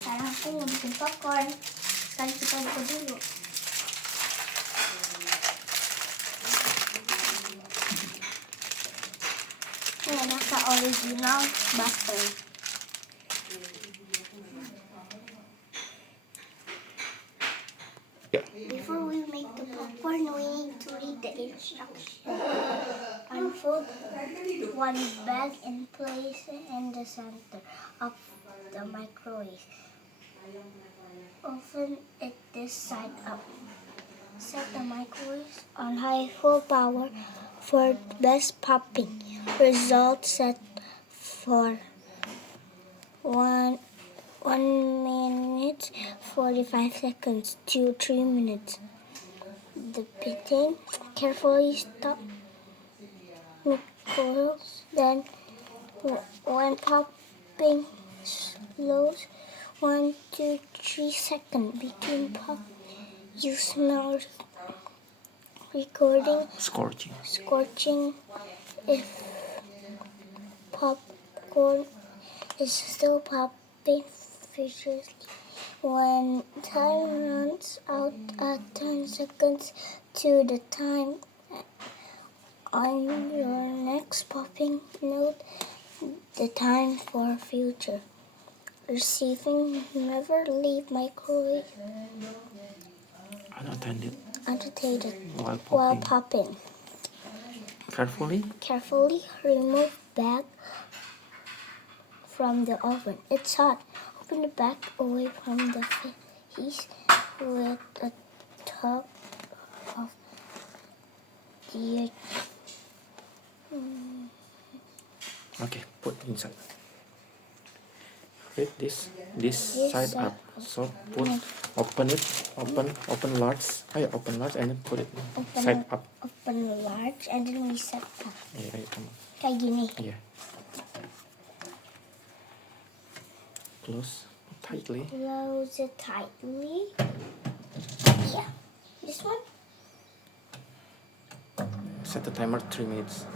Sekarang aku mau bikin popcorn. Sekarang kita buka dulu. Ini rasa original butter. Yeah. Before we make the popcorn, we need to read the instructions. Unfold one bag and place it in the center of the microwave. Open it this side up. Set the microwave on high full power for best popping. Result set for 1 minute 45 seconds to 3 minutes. The beating carefully stop microwaves. Then when popping slows 1 to 3 seconds between pop, you smell recording scorching. If popcorn is still popping furiously, when time runs out at 10 seconds to the time on your next popping, note the time for future. Receiving, never leave microwave unattended while popping. Carefully remove bag from the oven. It's hot. Open the bag away from the face with the top of the Okay, put inside. Flip this side up. So open large. Open large and then put it side up. Open large and then we set up. Yeah, come on. Kayak gini. Yeah. Close tightly. Close it tightly. Yeah. This one. Set the timer 3 minutes.